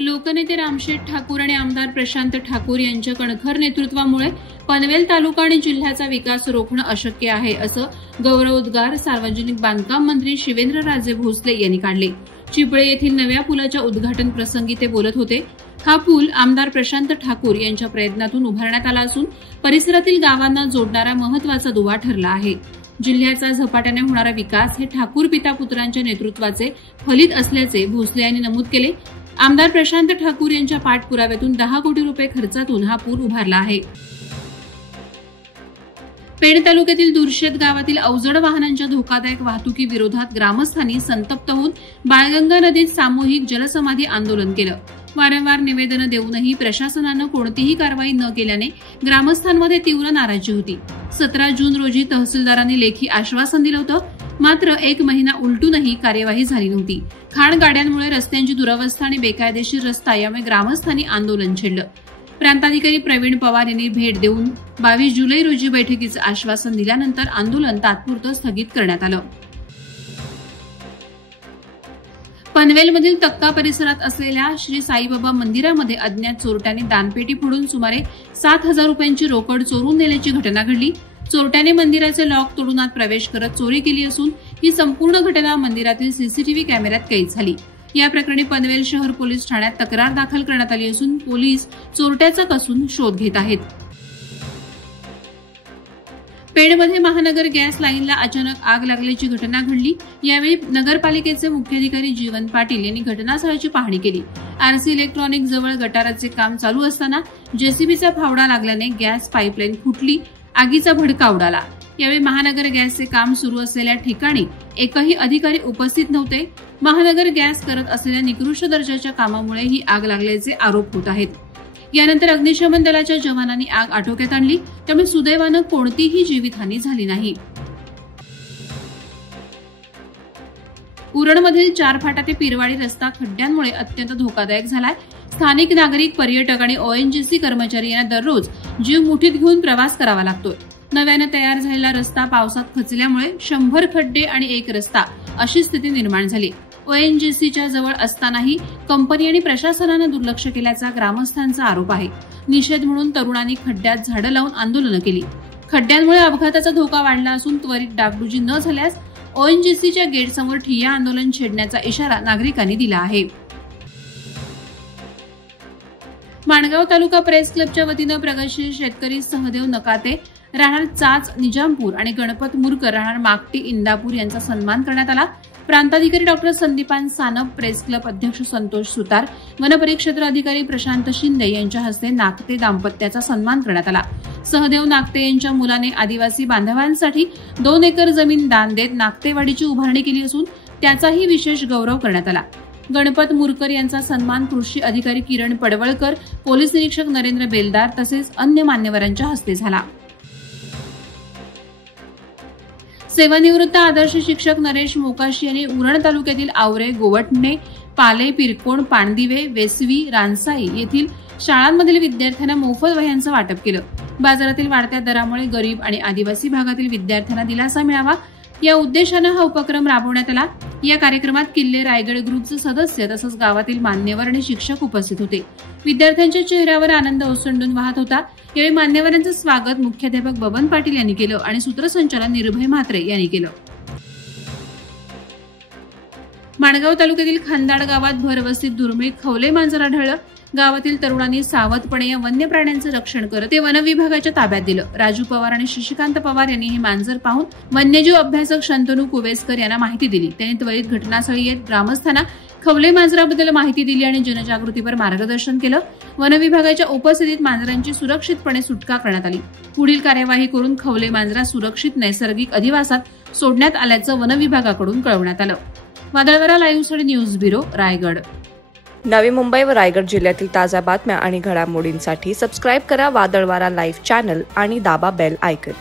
लोकनेते रामशेठ ठाकूर आणि आमदार प्रशांत ठाकूर यांच्या कणखर नेतृत्वामुळे पनवेल तालुका आणि जिल्ह्याचा विकास रोखणं अशक्य आहे, असं गौरवोद्गार सार्वजनिक बांधकाम मंत्री शिवेंद्रराजे भोसले यांनी काढले. चिपळे येथील नव्या पुलाच्या उद्घाटन प्रसंगी ते बोलत होते. हा पूल आमदार प्रशांत ठाकूर यांच्या प्रयत्नातून उभारण्यात आला असून परिसरातील गावांना जोडणारा महत्वाचा दुवा ठरला आहे. जिल्ह्याचा झपाट्याने होणारा विकास हे ठाकूर पिता पुत्रांच्या नेतृत्वाचे फलित असल्याचे भोसले यांनी नमूद केले. आमदार प्रशांत ठाकूर यांच्या पाठपुराव्यातून 10 कोटी रुपये खर्चातून हा पूल उभारला आहे. पेण तालुक्यातील दुर्शेत गावातील अवजड वाहनांच्या धोकादायक वाहतुकीविरोधात ग्रामस्थांनी संतप्त होऊन बाळगंगा नदीत सामूहिक जलसमाधी आंदोलन केलं. वारंवार निवेदनं देऊनही प्रशासनानं कोणतीही कारवाई न केल्याने ग्रामस्थांमध्ये तीव्र नाराजी होती. 17 जून रोजी तहसीलदारांनी लेखी आश्वासन दिलं होतं, मात्र 1 महिना उलटूनही कार्यवाही झाली नव्हती. खाण गाड्यांमुळे रस्त्यांची दुरवस्था आणि बेकायदेशीर रस्ता यामुळे ग्रामस्थांनी आंदोलन छेडलं. प्रांताधिकारी प्रवीण पवार यांनी भेट देऊन 22 जुलै रोजी बैठकीचं आश्वासन दिल्यानंतर आंदोलन तात्पुरतं स्थगित करण्यात आलं. पनवेलमधील तक्का परिसरात असलेल्या श्री साईबाबा मंदिरामध्ये अज्ञात चोरट्यांनी दानपेटी फोडून सुमारे 7,000 रुपयांची रोकड चोरून नेल्याची घटना घडली. चोरट्याने मंदिराचे लॉक तोडून आत प्रवेश करत चोरी केली असून ही संपूर्ण घटना मंदिरातील सीसीटीव्ही कॅमेऱ्यात कैद झाली. या प्रकरणी पनवेल शहर पोलीस ठाण्यात तक्रार दाखल करण्यात आली असून पोलीस चोरट्याचा कसून शोध घेत आहेत. पेणमध्ये महानगर गॅस लाईनला अचानक आग लागल्याची घटना घडली. यावेळी नगरपालिकेचे मुख्याधिकारी जीवन पाटील यांनी घटनास्थळाची पाहणी केली. आरसी इलेक्ट्रॉनिक जवळ गटाराचे काम चालू असताना जेसीबीचा फावडा लागल्याने गॅस पाईपलाईन फुटली. आगीचा भडका उडाला. यावेळी महानगर गॅसचे काम सुरू असलेल्या ठिकाणी एकही अधिकारी उपस्थित नव्हते. महानगर गॅस करत असलेल्या निकृष्ट दर्जाच्या कामामुळे ही आग लागल्याचे आरोप होत आहेत. यानंतर अग्निशमन दलाच्या जवानांनी आग आटोक्यात आणली, त्यामुळे सुदैवानं कोणतीही जीवितहानी झाली नाही. उरणमधील 4 फाटा ते पिरवाडी रस्ता खड्ड्यांमुळे अत्यंत धोकादायक झालाय. स्थानिक नागरिक, पर्यटक आणि ओएनजीसी कर्मचारी यांना दररोज जीव मुठीत घेऊन प्रवास करावा लागतोय. नव्याने तयार झालेला रस्ता पावसात खचल्यामुळे 100 खड्डे आणि 1 रस्ता अशी स्थिती निर्माण झाली. ओएनजीसीच्या जवळ असतानाही कंपनी आणि प्रशासनानं दुर्लक्ष केल्याचा ग्रामस्थांचा आरोप आहे. निषेध म्हणून तरुणांनी खड्ड्यात झाडं लावून आंदोलनं केली. खड्ड्यांमुळे अपघाताचा धोका वाढला असून त्वरित डागडुजी न झाल्यास ओएनजीसीच्या गेटसमोर ठिय्या आंदोलन छेडण्याचा इशारा नागरिकांनी दिला आहे. माणगाव तालुका प्रेस क्लबच्या वतीनं प्रगतशील शेतकरी सहदेव नकाते राहणार चाच निजामपूर आणि गणपत मुरकर राहणार माकटी इंदापूर यांचा सन्मान करण्यात आला. प्रांताधिकारी डॉ. संदीपान सानप, प्रेस क्लब अध्यक्ष संतोष सुतार, वनपरिक्षेत्र अधिकारी प्रशांत शिंदे यांच्या हस्ते नाकते दाम्पत्याचा सन्मान करण्यात आला. सहदेव नाकते यांच्या मुलाने आदिवासी बांधवांसाठी 2 एकर जमीन दान देत नाकतेवाडीची उभारणी केली असून त्याचाही विशेष गौरव करण्यात आला. गणपत मुरकर यांचा सन्मान कृषी अधिकारी किरण पडवळकर, पोलीस निरीक्षक नरेंद्र बेलदार तसेच अन्य मान्यवरांच्या हस्ते झाला. सेवानिवृत्त आदर्श शिक्षक नरेश मोकाशी यांनी उरण तालुक्यातील आवरे, गोवटणे, पाले, पिरकोण, पाणदिवे, वेसवी, रानसाई येथील शाळांमधील विद्यार्थ्यांना मोफत वह्यांचं वाटप केलं. बाजारातील वाढत्या दरामुळे गरीब आणि आदिवासी भागातील विद्यार्थ्यांना दिलासा मिळावा या उद्देशानं हा उपक्रम राबवण्यात आला. या कार्यक्रमात किल्ले रायगड ग्रुपचे सदस्य तसंच गावातील मान्यवर आणि शिक्षक उपस्थित होते. विद्यार्थ्यांच्या चेहऱ्यावर आनंद ओसंडून वाहत होता. यावेळी मान्यवरांचं स्वागत मुख्याध्यापक बबन पाटील यांनी केलं आणि सूत्रसंचालन निर्भय म्हात्रे यांनी केलं. माणगाव तालुक्यातील खांदाड गावात भरवस्तीत दुर्मिळ खवले मांजर आढळलं. गावातील तरुणांनी सावधपणे या वन्य प्राण्यांचं रक्षण करत ते वनविभागाच्या ताब्यात दिलं. राजू पवार आणि शशिकांत पवार यांनी हे मांजर पाहून वन्यजीव अभ्यासक शंतनू कुवेसकर यांना माहिती दिली. त्यांनी त्वरित घटनास्थळी येत ग्रामस्थांना खवले मांजराबद्दल माहिती दिली आणि जनजागृतीपर मार्गदर्शन केलं. वनविभागाच्या उपस्थितीत मांजरांची सुरक्षितपणे सुटका करण्यात आली. पुढील कार्यवाही करून खवले मांजरा सुरक्षित नैसर्गिक अधिवासात सोडण्यात आल्याचं वनविभागाकडून कळवण्यात आलं. वादळवारा लाईव्हसाठी न्यूज ब्युरो, रायगड. नवी मुंबई व रायगड जिल्ह्यातील ताज्या बातम्या आणि घडामोडींसाठी सबस्क्राईब करा वादळवारा लाईव्ह चॅनल आणि दाबा बेल आयकॉन.